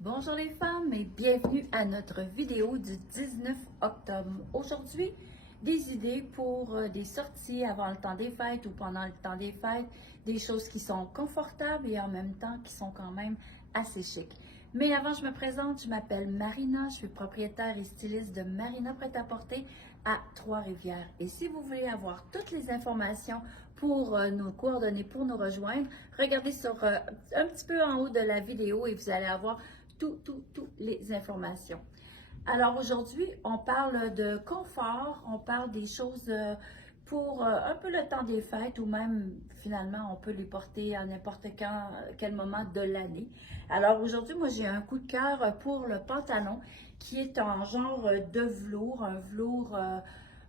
Bonjour les femmes et bienvenue à notre vidéo du 19 octobre. Aujourd'hui, des idées pour des sorties avant le temps des fêtes ou pendant le temps des fêtes, des choses qui sont confortables et en même temps qui sont quand même assez chic. Mais avant je me présente, je m'appelle Marina, je suis propriétaire et styliste de Marina Prêt-à-Porter à Trois-Rivières. Et si vous voulez avoir toutes les informations pour nous coordonner, pour nous rejoindre, regardez sur un petit peu en haut de la vidéo et vous allez avoir toutes les informations. Alors aujourd'hui, on parle de confort, on parle des choses pour un peu le temps des fêtes ou même finalement on peut les porter à n'importe quel moment de l'année. Alors aujourd'hui, moi j'ai un coup de cœur pour le pantalon qui est en genre de velours,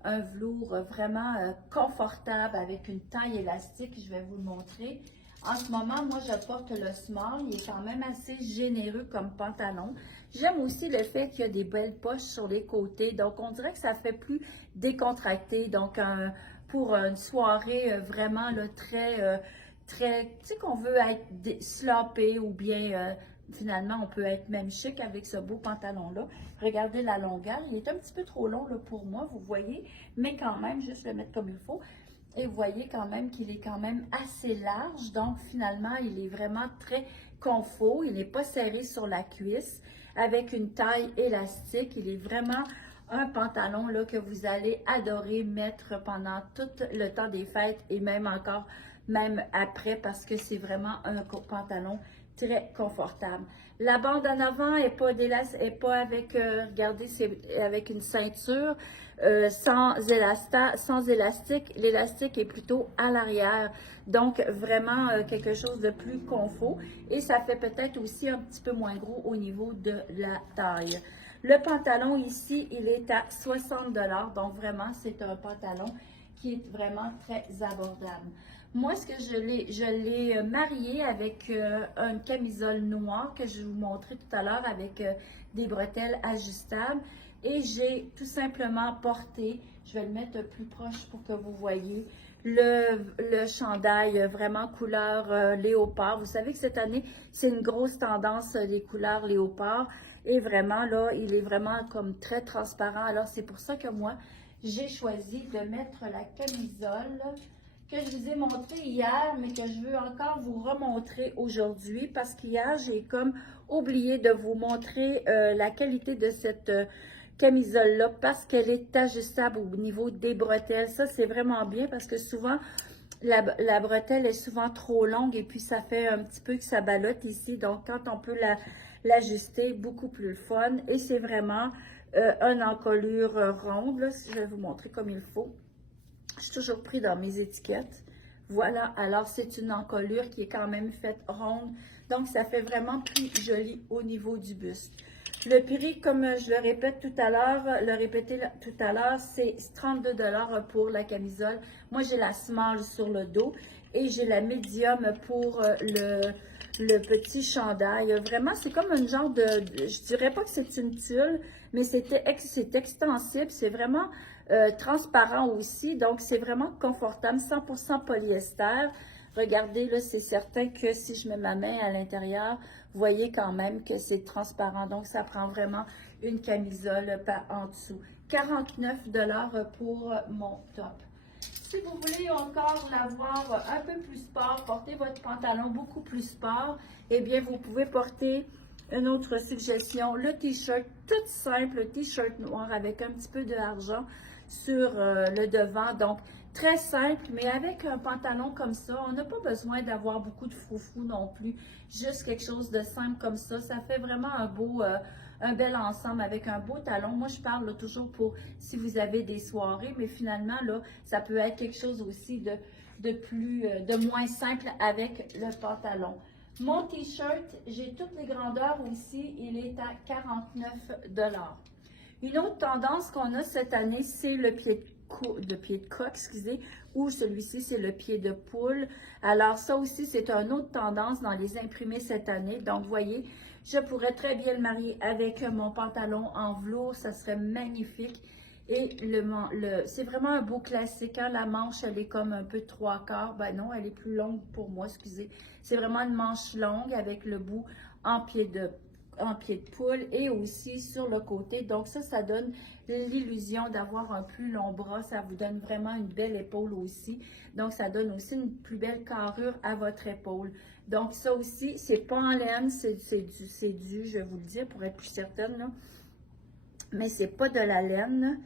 un velours vraiment confortable avec une taille élastique. Je vais vous le montrer. En ce moment, moi, je porte le small. Il est quand même assez généreux comme pantalon. J'aime aussi le fait qu'il y a des belles poches sur les côtés. Donc, on dirait que ça fait plus décontracté. Donc, pour une soirée vraiment là, très, tu sais, qu'on veut être sloppé ou bien finalement, on peut être même chic avec ce beau pantalon-là. Regardez la longueur. Il est un petit peu trop long là, pour moi, vous voyez, mais quand même, juste le mettre comme il faut. Et vous voyez quand même qu'il est quand même assez large. Donc, finalement, il est vraiment très confort. Il n'est pas serré sur la cuisse avec une taille élastique. Il est vraiment un pantalon là, que vous allez adorer mettre pendant tout le temps des fêtes et même encore, même après, parce que c'est vraiment un pantalon très confortable. La bande en avant est pas avec, regardez, c'est avec une ceinture sans élastique. L'élastique est plutôt à l'arrière, donc vraiment quelque chose de plus confort et ça fait peut-être aussi un petit peu moins gros au niveau de la taille. Le pantalon ici, il est à 60 $, donc vraiment c'est un pantalon qui est vraiment très abordable. Moi, ce que je l'ai marié avec une camisole noire que je vais vous montrer tout à l'heure avec des bretelles ajustables. Et j'ai tout simplement porté, je vais le mettre plus proche pour que vous voyez, le chandail vraiment couleur léopard. Vous savez que cette année, c'est une grosse tendance des couleurs léopard. Et vraiment, là, il est vraiment comme très transparent. Alors, c'est pour ça que moi, j'ai choisi de mettre la camisole que je vous ai montré hier, mais que je veux encore vous remontrer aujourd'hui parce qu'hier, j'ai comme oublié de vous montrer la qualité de cette camisole-là parce qu'elle est ajustable au niveau des bretelles. Ça, c'est vraiment bien parce que souvent, la bretelle est souvent trop longue et puis ça fait un petit peu que ça ballotte ici. Donc, quand on peut l'ajuster, beaucoup plus le fun. Et c'est vraiment une encolure ronde. Là, si je vais vous montrer comme il faut. Je suis toujours pris dans mes étiquettes. Voilà, alors c'est une encolure qui est quand même faite ronde. Donc, ça fait vraiment plus joli au niveau du buste. Le prix, comme je le répète tout à l'heure, tout à l'heure, c'est 32 $ pour la camisole. Moi, j'ai la small sur le dos et j'ai la medium pour le petit chandail. Vraiment, c'est comme un genre je dirais pas que c'est une tulle, mais c'est extensible. C'est vraiment transparent aussi. Donc, c'est vraiment confortable, 100% polyester. Regardez, là, c'est certain que si je mets ma main à l'intérieur, vous voyez quand même que c'est transparent. Donc, ça prend vraiment une camisole en dessous. 49 $ pour mon top. Si vous voulez encore l'avoir un peu plus sport, porter votre pantalon beaucoup plus sport, eh bien, vous pouvez porter une autre suggestion, le t-shirt tout simple, le t-shirt noir avec un petit peu d'argent sur le devant. Donc, très simple, mais avec un pantalon comme ça, on n'a pas besoin d'avoir beaucoup de froufrou non plus. Juste quelque chose de simple comme ça. Ça fait vraiment un bel ensemble avec un beau talon. Moi, je parle là, toujours pour si vous avez des soirées, mais finalement, là, ça peut être quelque chose aussi de moins simple avec le pantalon. Mon t-shirt, j'ai toutes les grandeurs aussi, il est à 49 $. Une autre tendance qu'on a cette année, c'est le pied de coq, excusez, ou celui-ci, c'est le pied de poule. Alors ça aussi, c'est une autre tendance dans les imprimés cette année. Donc, vous voyez, je pourrais très bien le marier avec mon pantalon en velours, ça serait magnifique. Et c'est vraiment un beau classique. Hein? La manche, elle est comme un peu 3/4. Ben non, elle est plus longue pour moi, excusez. C'est vraiment une manche longue avec le bout en pied en pied de poule et aussi sur le côté. Donc ça donne l'illusion d'avoir un plus long bras. Ça vous donne vraiment une belle épaule aussi. Donc ça donne aussi une plus belle carrure à votre épaule. Donc ça aussi, c'est pas en laine, c'est du, je vais vous le dire pour être plus certaine, là. Mais c'est pas de la laine.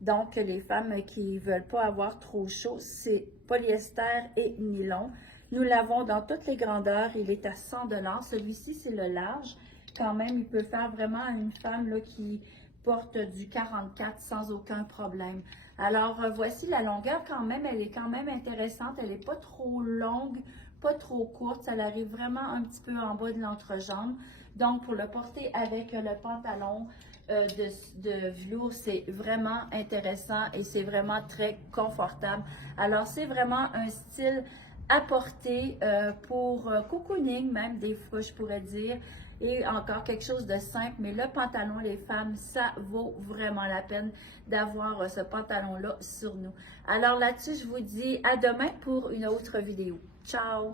Donc les femmes qui veulent pas avoir trop chaud, c'est polyester et nylon. Nous l'avons dans toutes les grandeurs. Il est à 100 $. Celui-ci, c'est le large. Quand même, il peut faire vraiment une femme là, qui porte du 44 sans aucun problème. Alors, voici la longueur quand même. Elle est quand même intéressante. Elle n'est pas trop longue, pas trop courte. Ça arrive vraiment un petit peu en bas de l'entrejambe. Donc, pour le porter avec le pantalon de velours, c'est vraiment intéressant et c'est vraiment très confortable. Alors, c'est vraiment un style à porter pour cocooning, même des fois, je pourrais dire. Et encore quelque chose de simple, mais le pantalon, les femmes, ça vaut vraiment la peine d'avoir ce pantalon-là sur nous. Alors là-dessus, je vous dis à demain pour une autre vidéo. Ciao!